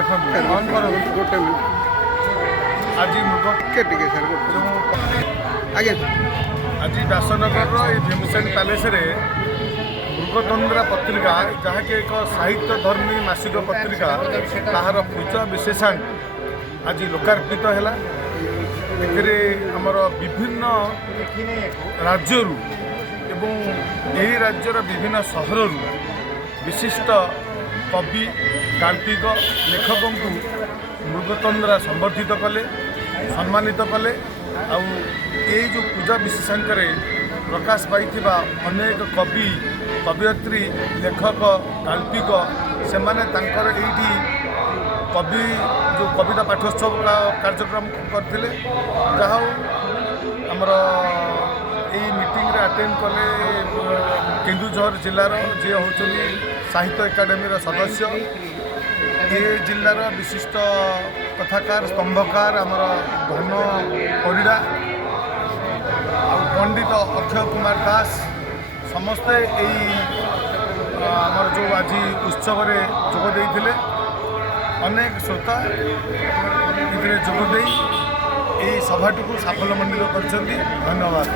गोटे मिनट आज मृग टिके सर जो आज्ञा आज व्यासनगर भीमसेन पैलेस रे मृगतंद्रा पत्रिका जहाँकि एक साहित्य धर्मी मासिक पत्रिका ताहार पूजा विशेषांक आज लोकार्पित है। एथिरे आमर विभिन्न राज्यरू एवं यही राज्यर विभिन्न सहररू विशिष्ट कवि गाल्पिक लेखक को मृगतंद्रा संबर्धित कले सम्मानित कले आउ ये जो पूजा विशेषांक प्रकाश पाई अनेक कवि कवयित्री लेखक गाल्पिक से माने तांकर एठी कवि जो कविता पाठोत्सव कार्यक्रम करते जहाँ आमर यही मीटिंग रे अटेंड कले केन्दुझर जिलार जी होचनी साहित्य एकाडेमी सदस्य ये जिलार विशिष्ट कथाकार स्तंभकार आमर धन परिड़ा पंडित अक्षय कुमार दास समस्ते आमर जो आज उत्सव जोग देइथिले अनेक श्रोता जोगदे सभाटी को सफलमंडित कर। धन्यवाद।